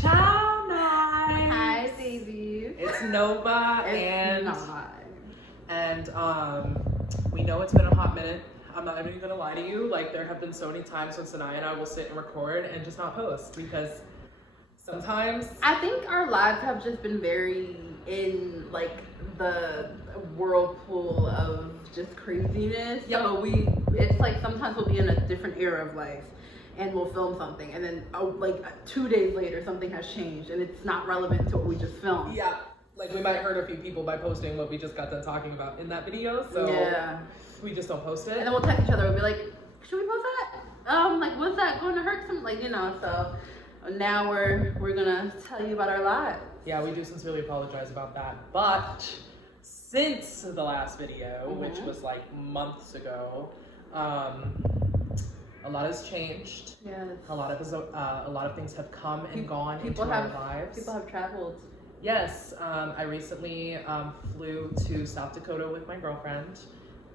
Ciao, nice. Hi, baby. It's Nova And we know it's been a hot minute. I'm not even gonna lie to you. Like, there have been so many times when Sanaya and I will sit and record and just not post because sometimes I think our lives have just been very in like the whirlpool of just craziness. Yep. So it's like sometimes we'll be in a different era of life and we'll film something and then 2 days later something has changed and it's not relevant to what we just filmed. yeah, like we might hurt a few people by posting what we just got done talking about in that video. So Yeah. we just don't post it. And then we'll text each other. We'll be like, should we post that? Like, was that going to hurt some? Like, so now we're gonna tell you about our lives. Yeah, we do sincerely apologize about that. But since the last video, which was like months ago, a lot has changed. Yes. A lot of things have come and gone into our lives. People have traveled. Yes, I recently flew to South Dakota with my girlfriend.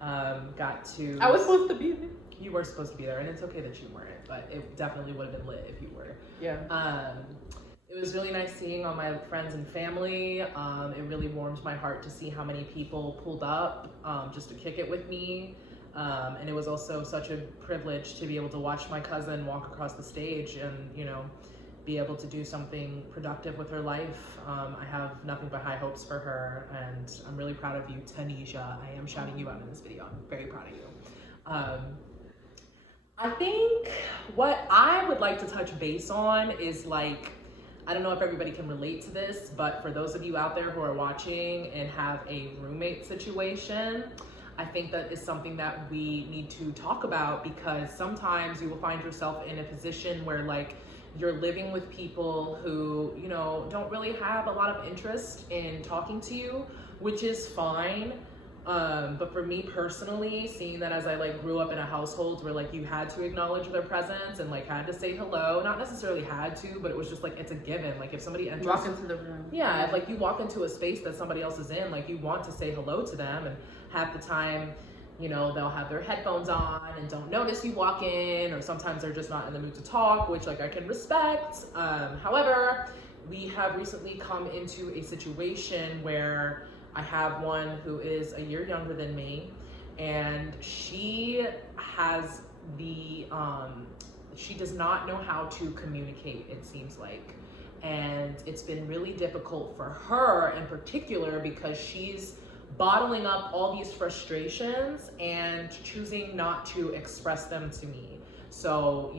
I was supposed to be there. You were supposed to be there, and it's okay that you weren't, but it definitely would have been lit if you were. Yeah. It was really nice seeing all my friends and family. It really warmed my heart to see how many people pulled up just to kick it with me. And it was also such a privilege to be able to watch my cousin walk across the stage and, be able to do something productive with her life. I have nothing but high hopes for her, and I'm really proud of you, Tanisha. I am shouting you out in this video. I'm very proud of you. I think what I would like to touch base on is I don't know if everybody can relate to this, but for those of you out there who are watching and have a roommate situation, I think that is something that we need to talk about, because sometimes you will find yourself in a position where you're living with people who, don't really have a lot of interest in talking to you, which is fine. But for me personally, seeing that as I grew up in a household where you had to acknowledge their presence and had to say hello, not necessarily had to, but it was just it's a given. If somebody enters, Walk into the room. Yeah, if you walk into a space that somebody else is in, you want to say hello to them, and half the time, they'll have their headphones on and don't notice you walk in, or sometimes they're just not in the mood to talk, which I can respect. However, we have recently come into a situation where I have one who is a year younger than me, and she has she does not know how to communicate, it seems like. And it's been really difficult for her in particular because she's bottling up all these frustrations and choosing not to express them to me. So,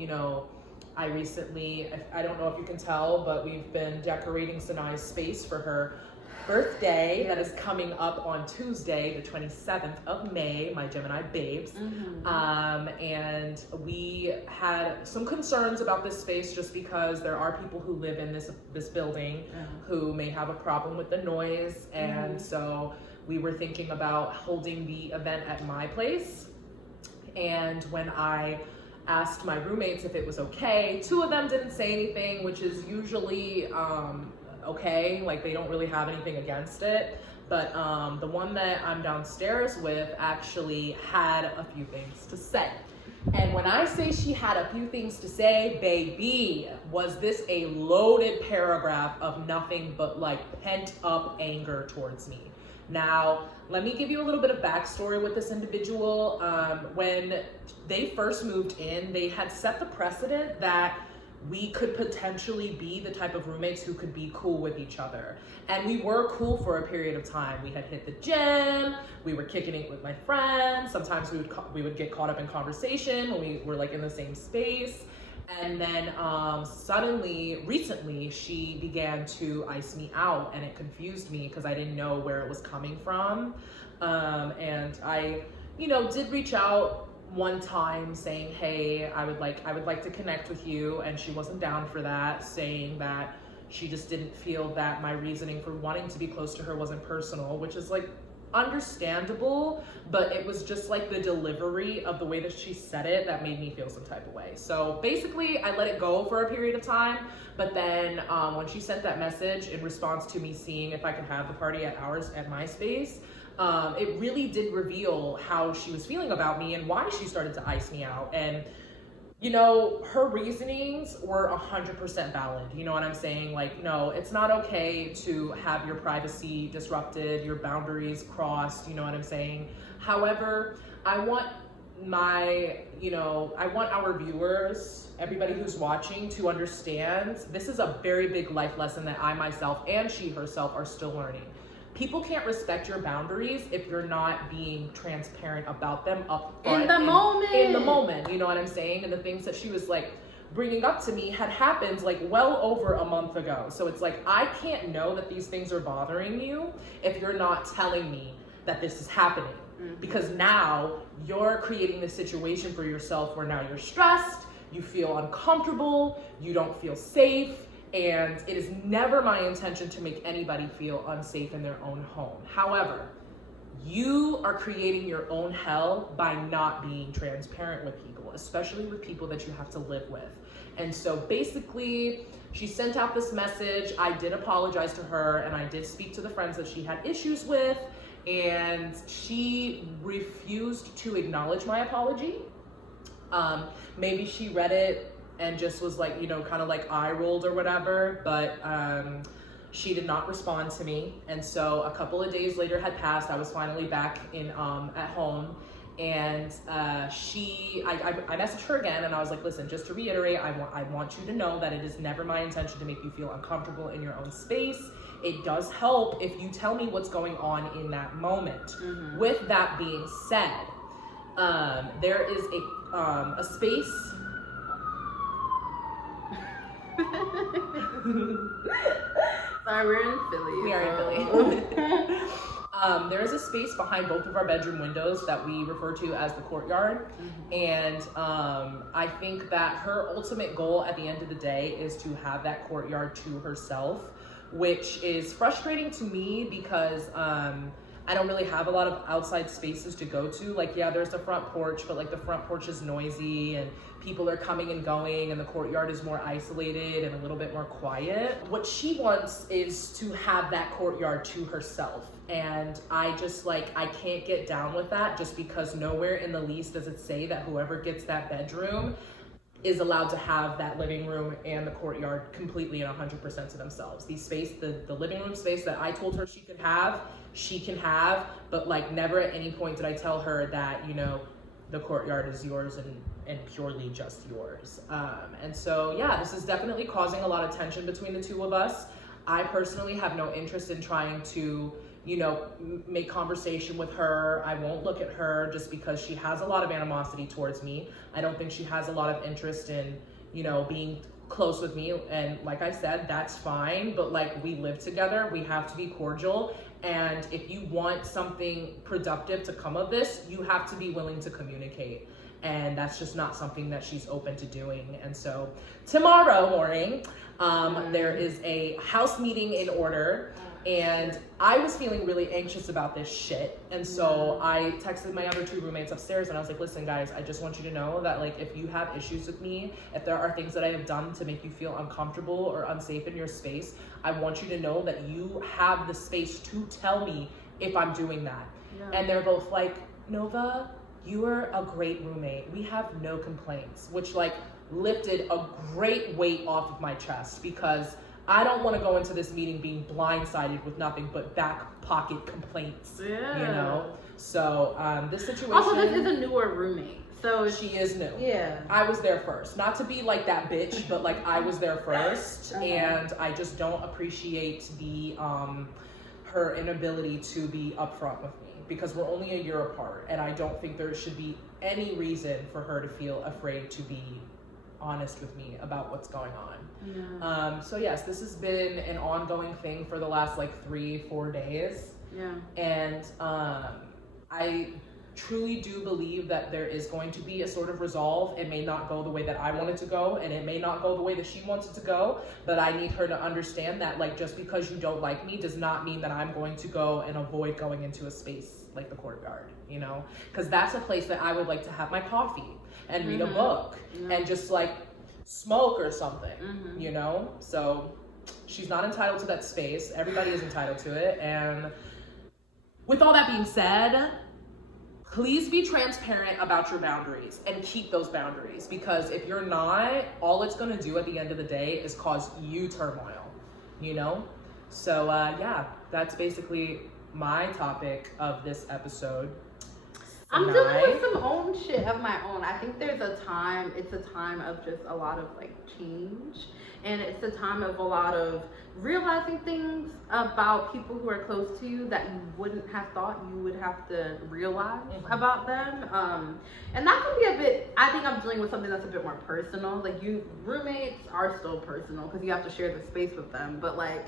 I recently, I don't know if you can tell, but we've been decorating Sanai's space for her birthday that is coming up on Tuesday, the 27th of May, my Gemini babes. And we had some concerns about this space just because there are people who live in this building who may have a problem with the noise. And so we were thinking about holding the event at my place. And when I asked my roommates if it was okay, 2 of them didn't say anything, which is usually okay, they don't really have anything against it. But the one that I'm downstairs with actually had a few things to say. And when I say she had a few things to say, baby, was this a loaded paragraph of nothing but pent up anger towards me. Now, let me give you a little bit of backstory with this individual. When they first moved in, they had set the precedent that we could potentially be the type of roommates who could be cool with each other. And we were cool for a period of time. We had hit the gym, we were kicking it with my friends. Sometimes we would get caught up in conversation when we were in the same space. And then suddenly, recently, she began to ice me out, and it confused me because I didn't know where it was coming from. And I, did reach out one time saying, hey, I would like to connect with you, and she wasn't down for that, saying that she just didn't feel that my reasoning for wanting to be close to her wasn't personal, which is understandable, but it was just the delivery of the way that she said it that made me feel some type of way. So basically I let it go for a period of time, but then when she sent that message in response to me seeing if I could have the party at my space, it really did reveal how she was feeling about me and why she started to ice me out. And you know, her reasonings were 100% valid. You know what I'm saying? Like, no, it's not okay to have your privacy disrupted, your boundaries crossed, you know what I'm saying? However, I want I want our viewers, everybody who's watching, to understand this is a very big life lesson that I myself and she herself are still learning. People can't respect your boundaries if you're not being transparent about them up front. In the moment. In the moment, you know what I'm saying? And the things that she was like bringing up to me had happened like well over a month ago. So it's like, I can't know that these things are bothering you if you're not telling me that this is happening. Because now you're creating this situation for yourself where now you're stressed, you feel uncomfortable, you don't feel safe. And it is never my intention to make anybody feel unsafe in their own home. However, you are creating your own hell by not being transparent with people, especially with people that you have to live with. And so basically, she sent out this message. I did apologize to her, and I did speak to the friends that she had issues with, and she refused to acknowledge my apology. Maybe she read it and just was like, you know, kind of like eye rolled or whatever, but she did not respond to me. And so a couple of days later had passed. I was finally back in at home, and I messaged her again, and I was like, listen, just to reiterate, I want you to know that it is never my intention to make you feel uncomfortable in your own space. It does help if you tell me what's going on in that moment. With that being said, there is a space. Sorry, we're in Philly. We are in Philly. There is a space behind both of our bedroom windows that we refer to as the courtyard. And I think that her ultimate goal at the end of the day is to have that courtyard to herself, which is frustrating to me because I don't really have a lot of outside spaces to go to. Like, yeah, there's the front porch, but like the front porch is noisy and people are coming and going, and the courtyard is more isolated and a little bit more quiet. What she wants is to have that courtyard to herself. And I just I can't get down with that, just because nowhere in the lease does it say that whoever gets that bedroom is allowed to have that living room and the courtyard completely and 100% to themselves. The living room space that I told her she can have, but like never at any point did I tell her that, you know, the courtyard is yours and purely just yours. And so, yeah, this is definitely causing a lot of tension between the two of us. I personally have no interest in trying to, you know, make conversation with her. I won't look at her just because she has a lot of animosity towards me. I don't think she has a lot of interest in, you know, being close with me. And like I said, that's fine, but like, we live together, we have to be cordial. And if you want something productive to come of this, you have to be willing to communicate. And that's just not something that she's open to doing. And so tomorrow morning, there is a house meeting in order. And I was feeling really anxious about this shit. And so I texted my other two roommates upstairs and I was like, listen guys, I just want you to know that like, if you have issues with me, if there are things that I have done to make you feel uncomfortable or unsafe in your space, I want you to know that you have the space to tell me if I'm doing that. And they're both like, Nova, you are a great roommate. We have no complaints, which like lifted a great weight off of my chest, because I don't want to go into this meeting being blindsided with nothing but back pocket complaints, you know? So this situation... Also, this is a newer roommate. So she is new. Yeah. I was there first. Not to be like that bitch, but like I was there first. And I just don't appreciate the her inability to be upfront with me, because we're only a year apart. And I don't think there should be any reason for her to feel afraid to be honest with me about what's going on. So yes, this has been an ongoing thing for the last like 3-4 days. And I truly do believe that there is going to be a sort of resolve. It may not go the way that I want it to go, and it may not go the way that she wants it to go, but I need her to understand that like, just because you don't like me does not mean that I'm going to go and avoid going into a space like the courtyard, you know? Because that's a place that I would like to have my coffee and read a book and just like smoke or something, you know? So she's not entitled to that space. Everybody is entitled to it. And with all that being said, please be transparent about your boundaries and keep those boundaries, because if you're not, all it's going to do at the end of the day is cause you turmoil, you know? So yeah, that's basically my topic of this episode. I'm dealing with some own shit of my own. I think it's a time of just a lot of like change, and it's a time of a lot of realizing things about people who are close to you that you wouldn't have thought you would have to realize about them. And that can be a bit, I think I'm dealing with something that's a bit more personal. Like, roommates are still personal because you have to share the space with them, but like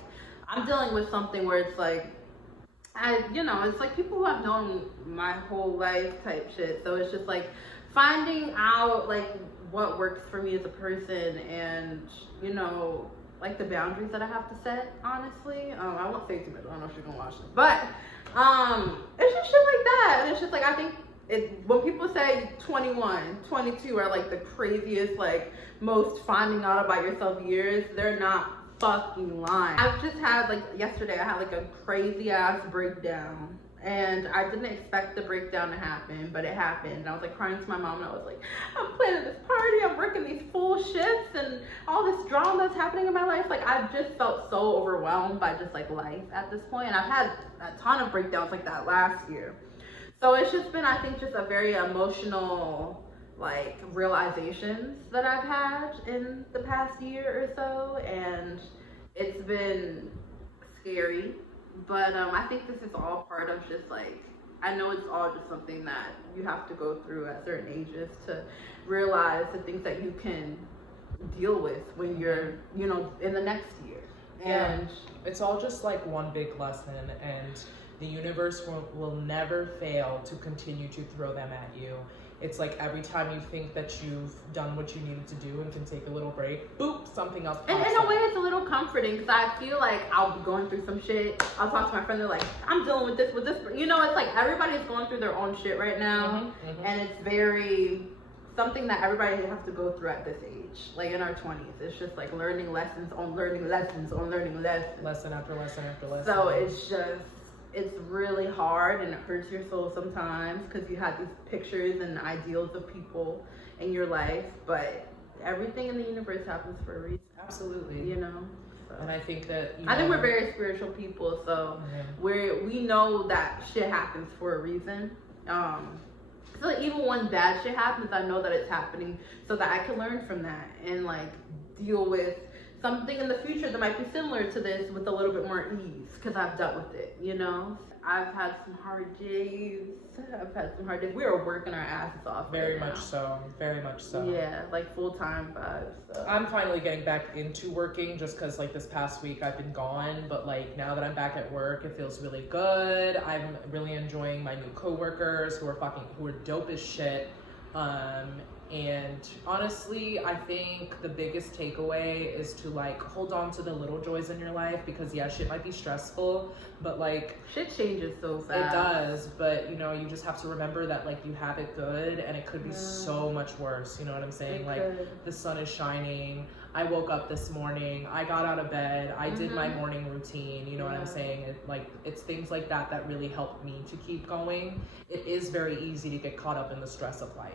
I'm dealing with something where it's like, it's like people who I've known my whole life type shit. So it's just like finding out like what works for me as a person, and like the boundaries that I have to set, honestly. I won't say too much. I don't know if she's gonna watch this, but it's just shit like that. And it's just like, I think when people say 21, 22 are like the craziest, like most finding out about yourself years, they're not fucking lying. I've just had, like, yesterday I had like a crazy ass breakdown, and I didn't expect the breakdown to happen, but it happened. And I was like crying to my mom, and I was like, I'm planning this party, I'm working these full shifts, and all this drama that's happening in my life. Like, I've just felt so overwhelmed by just like life at this point. And I've had a ton of breakdowns like that last year. So it's just been, I think, just a very emotional like realizations that I've had in the past year or so, and it's been scary, but I think this is all part of just like, I know it's all just something that you have to go through at certain ages to realize the things that you can deal with when you're in the next year. And it's all just like one big lesson, and the universe will never fail to continue to throw them at you. It's like every time you think that you've done what you needed to do and can take a little break, boop, something else pops And in up. a way, it's a little comforting, because I feel like I'll be going through some shit. I'll talk to my friend, they're like, I'm dealing with this. It's like everybody's going through their own shit right now. And it's very something that everybody has to go through at this age, like in our 20s. It's just like learning lessons on learning lessons on learning lessons. Lesson after lesson after lesson. So it's really hard, and it hurts your soul sometimes because you have these pictures and ideals of people in your life, but everything in the universe happens for a reason. Absolutely. So. And I think that I think we're very spiritual people, so we know that shit happens for a reason. So even when bad shit happens, I know that it's happening so that I can learn from that and like deal with something in the future that might be similar to this with a little bit more ease, because I've dealt with it, I've had some hard days. We are working our asses off. Very much so. Yeah, like full-time vibes. So. I'm finally getting back into working, just because like this past week I've been gone, but like now that I'm back at work, it feels really good. I'm really enjoying my new coworkers who are dope as shit. And honestly, I think the biggest takeaway is to like hold on to the little joys in your life, because shit might be stressful, but like shit changes so fast. It does, but you just have to remember that like you have it good, and it could be so much worse. You know what I'm saying? The sun is shining. I woke up this morning. I got out of bed. I did my morning routine. You know what I'm saying? It's things like that that really help me to keep going. It is very easy to get caught up in the stress of life.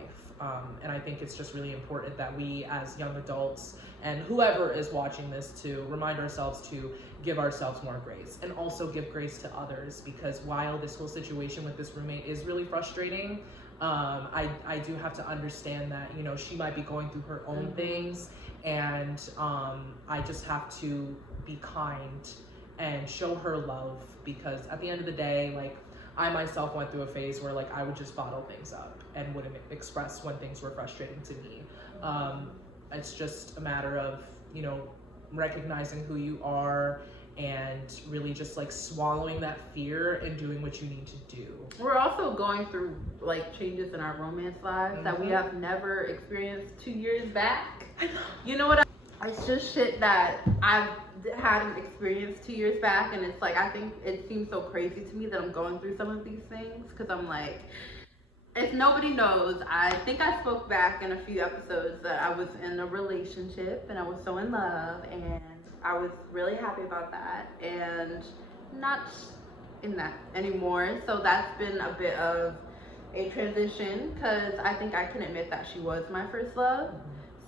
And I think it's just really important that we as young adults, and whoever is watching this, to remind ourselves to give ourselves more grace, and also give grace to others, because while this whole situation with this roommate is really frustrating, I do have to understand that, she might be going through her own things, and I just have to be kind and show her love, because at the end of the day, like, I myself went through a phase where like I would just bottle things up and wouldn't express when things were frustrating to me. It's just a matter of, recognizing who you are and really just like swallowing that fear and doing what you need to do. We're also going through like changes in our romance lives that we have never experienced 2 years back. You know what? It's just shit that I've hadn't experienced 2 years back, and it's like, I think it seems so crazy to me that I'm going through some of these things, because I'm like, if nobody knows, I think I spoke back in a few episodes that I was in a relationship and I was so in love, and I was really happy about that, and not in that anymore. So that's been a bit of a transition, because I think I can admit that she was my first love.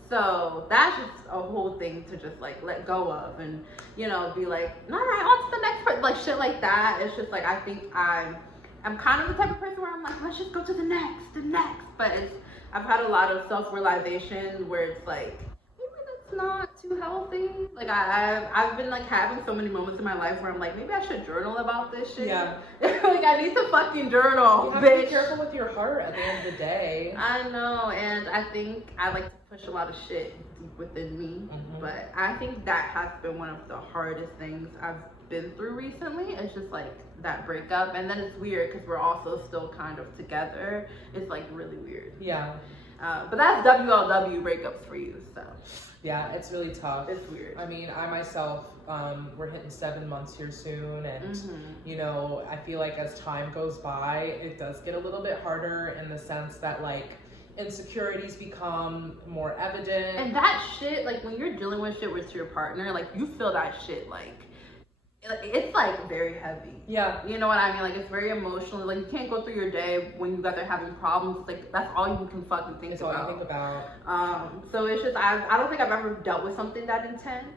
So that's just a whole thing to just like let go of, and you know, be like, all right, on to the next part, like shit like that. It's just like, I think I'm kind of the type of person where I'm like, let's just go to the next. But I've had a lot of self-realization where it's like, maybe that's not too healthy. Like I've been like having so many moments in my life where I'm like, maybe I should journal about this shit. Yeah. Like I need to fucking journal. You have bitch. to be careful with your heart at the end of the day. I know, and I think I like to push a lot of shit deep within me. But I think that has been one of the hardest things I've been through recently. It's just like that breakup, and then it's weird because we're also still kind of together. It's like really weird. Yeah. But that's WLW breakups for you, so. Yeah, it's really tough. It's weird. I mean, I myself, we're hitting 7 months here soon, and you know, I feel like as time goes by, it does get a little bit harder in the sense that like insecurities become more evident. And that shit, like when you're dealing with shit with your partner, like you feel that shit like it's like very heavy. Yeah. You know what I mean? Like it's very emotional. Like you can't go through your day when you guys are having problems. Like that's all you can fucking think It's about. all you think about. So it's just I don't think I've ever dealt with something that intense.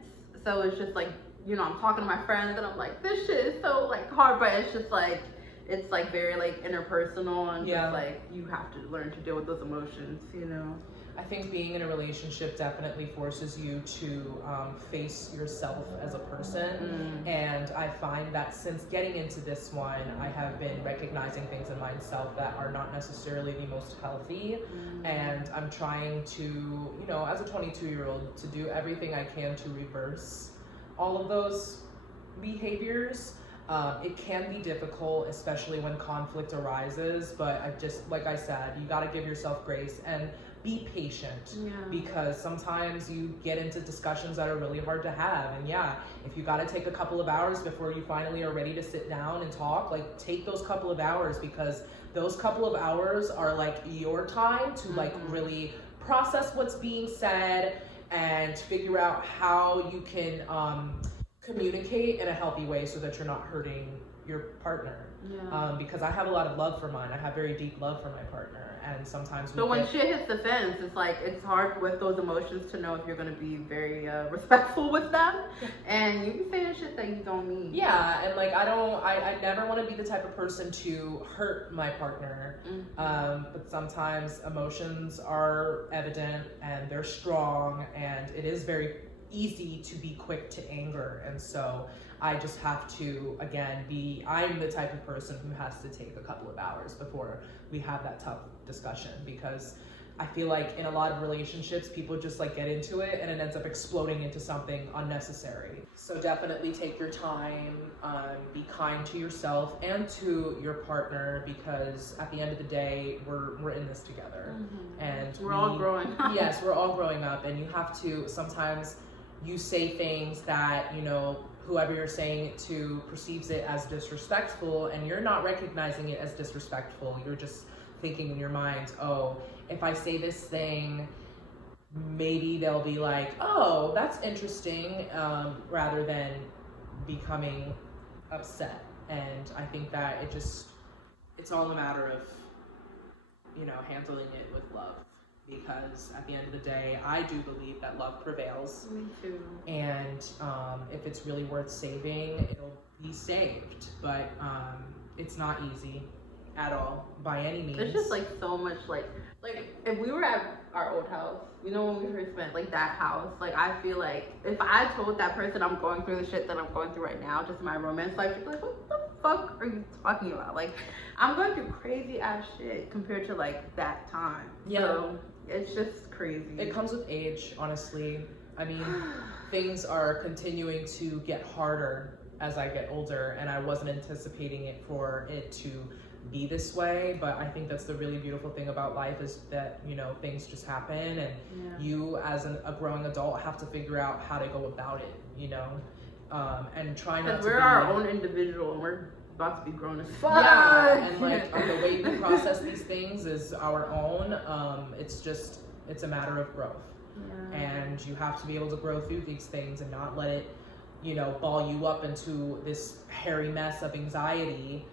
So it's just like, you know, I'm talking to my friends and I'm like, this shit is so like hard, but it's just like it's like very like interpersonal, and just like you have to learn to deal with those emotions, you know. I think being in a relationship definitely forces you to face yourself as a person. And I find that since getting into this one, I have been recognizing things in myself that are not necessarily the most healthy. And I'm trying to, you know, as a 22-year-old, to do everything I can to reverse all of those behaviors. It can be difficult, especially when conflict arises, but I just, like I said, you gotta give yourself grace and be patient, because sometimes you get into discussions that are really hard to have. And if you gotta take a couple of hours before you finally are ready to sit down and talk, like take those couple of hours, because those couple of hours are like your time to like really process what's being said and figure out how you can communicate in a healthy way so that you're not hurting your partner. Because I have a lot of love for mine. I have very deep love for my partner, and sometimes when shit hits the fence, it's like it's hard with those emotions to know if you're going to be very respectful with them, and you be saying shit that you don't mean. And like I never want to be the type of person to hurt my partner. But sometimes emotions are evident and they're strong, and it is very easy to be quick to anger. And so I just have to, again, I'm the type of person who has to take a couple of hours before we have that tough discussion, because I feel like in a lot of relationships, people just like get into it and it ends up exploding into something unnecessary. So definitely take your time, be kind to yourself and to your partner, because at the end of the day, we're in this together. And we're all growing up. Yes, we're all growing up, and you have to, sometimes you say things that, you know, whoever you're saying it to perceives it as disrespectful, and you're not recognizing it as disrespectful. You're just thinking in your mind, oh, if I say this thing, maybe they'll be like, oh, that's interesting, rather than becoming upset. And I think that it's all a matter of, you know, handling it with love. Because at the end of the day, I do believe that love prevails. Me too. And if it's really worth saving, it'll be saved. But it's not easy at all, by any means. There's just like so much like if we were at our old house, you know, when we first met, like that house, like I feel like if I told that person I'm going through the shit that I'm going through right now, just in my romance life, she'd be like, what the fuck are you talking about? Like I'm going through crazy ass shit compared to like that time. So it's just crazy. It comes with age, honestly. I mean, things are continuing to get harder as I get older, and I wasn't anticipating it for it to be this way. But I think that's the really beautiful thing about life, is that, you know, things just happen, and you as a growing adult have to figure out how to go about it, you know, and try not to we're our own individual, and we're about to be grown as fuck. And like the way we process these things is our own. It's a matter of growth. And you have to be able to grow through these things and not let it, you know, ball you up into this hairy mess of anxiety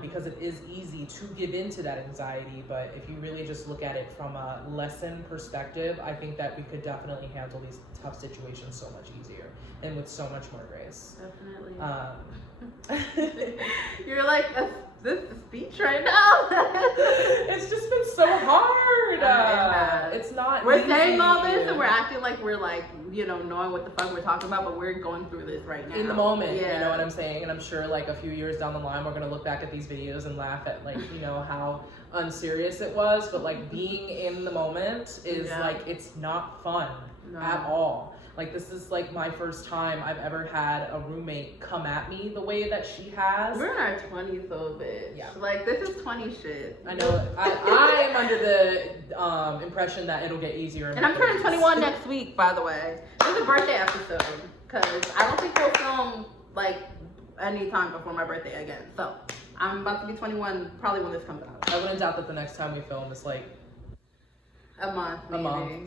because it is easy to give into that anxiety. But if you really just look at it from a lesson perspective, I think that we could definitely handle these tough situations so much easier and with so much more grace. Definitely. You're like this speech right now. It's just been so hard. It's not. We're easy. saying all this and we're acting like we're like, knowing what the fuck we're talking about, but we're going through this right now. In the moment, you know what I'm saying? And I'm sure like a few years down the line, we're gonna look back at these videos and laugh at like, how unserious it was. But like being in the moment is like, it's not fun at all. Like this is like my first time I've ever had a roommate come at me the way that she has. We're in our 20s though, bitch. Yeah. Like this is 20 shit. I know. I am under the impression that it'll get easier. And I'm turning 21 next week, by the way. It's a birthday episode because I don't think we'll film like any time before my birthday again. So I'm about to be 21 probably when this comes out. I wouldn't doubt that the next time we film is like a month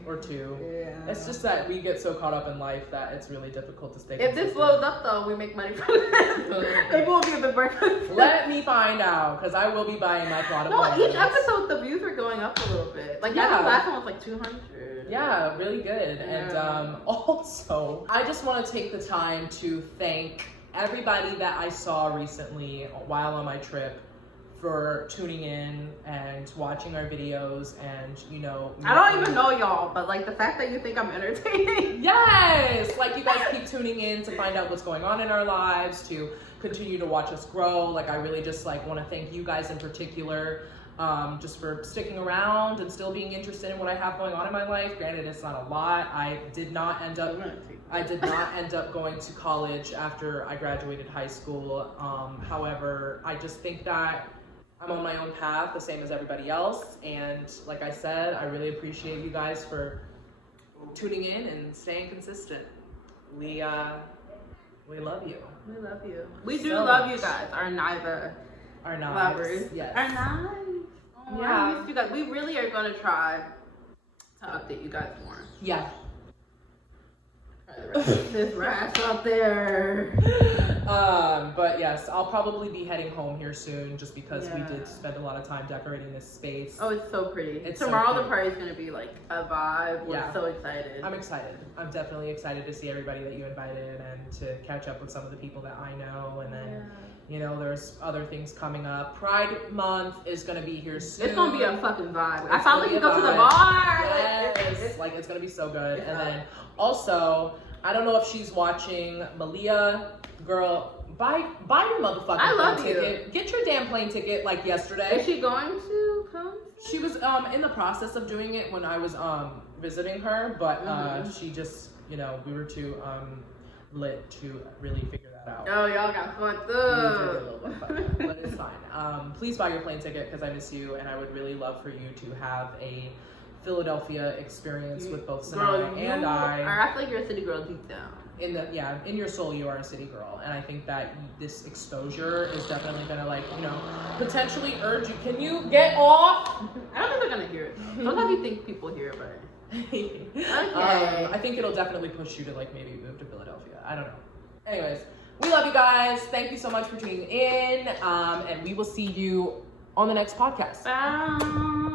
or two. Yeah. It's just that we get so caught up in life that it's really difficult to stay consistent. If this blows up though, we make money from this. Maybe we'll be a bit breakfast. Let me find out, because I will be buying my plot of land. Each episode the views are going up a little bit. Like I think last one was like 200. Yeah, really good. Yeah. And also, I just want to take the time to thank everybody that I saw recently while on my trip for tuning in and watching our videos and, I don't even know y'all, but like the fact that you think I'm entertaining. Yes! Like you guys keep tuning in to find out what's going on in our lives, to continue to watch us grow. Like I really just like want to thank you guys in particular, just for sticking around and still being interested in what I have going on in my life. Granted, it's not a lot. I did not end up going to college after I graduated high school. However, I just think that I'm on my own path, the same as everybody else. And like I said, I really appreciate you guys for tuning in and staying consistent. We love you. We love you. We do love you guys. Our knives. Yes. Our knives. Oh, yeah. I missed you guys. We really are going to try to update you guys more. Yeah. This rash out there. But yes, I'll probably be heading home here soon just because we did spend a lot of time decorating this space. Oh, it's so pretty. Tomorrow the party's gonna be like a vibe. We're so excited. I'm excited. I'm definitely excited to see everybody that you invited and to catch up with some of the people that I know. And then, there's other things coming up. Pride Month is gonna be here soon. It's gonna be a fucking vibe. I finally can go to the bar. Yes. It's gonna be so good. And then also, I don't know if she's watching. Malia, girl, buy your motherfucking plane ticket. Get your damn plane ticket like yesterday. Is she going to come? She was in the process of doing it when I was visiting her, but she just, we were too lit to really figure that out. Oh, y'all got fucked up. But it's fine. Please buy your plane ticket because I miss you, and I would really love for you to have a Philadelphia experience with both Sanaa and I feel like you're a city girl deep down. In your soul, you are a city girl, and I think that this exposure is definitely gonna potentially urge you. Can you get off? I don't think they're gonna hear it. Sometimes you think people hear it, but okay. I think it'll definitely push you to maybe move to Philadelphia. I don't know. Anyways, we love you guys. Thank you so much for tuning in, and we will see you on the next podcast. Bye.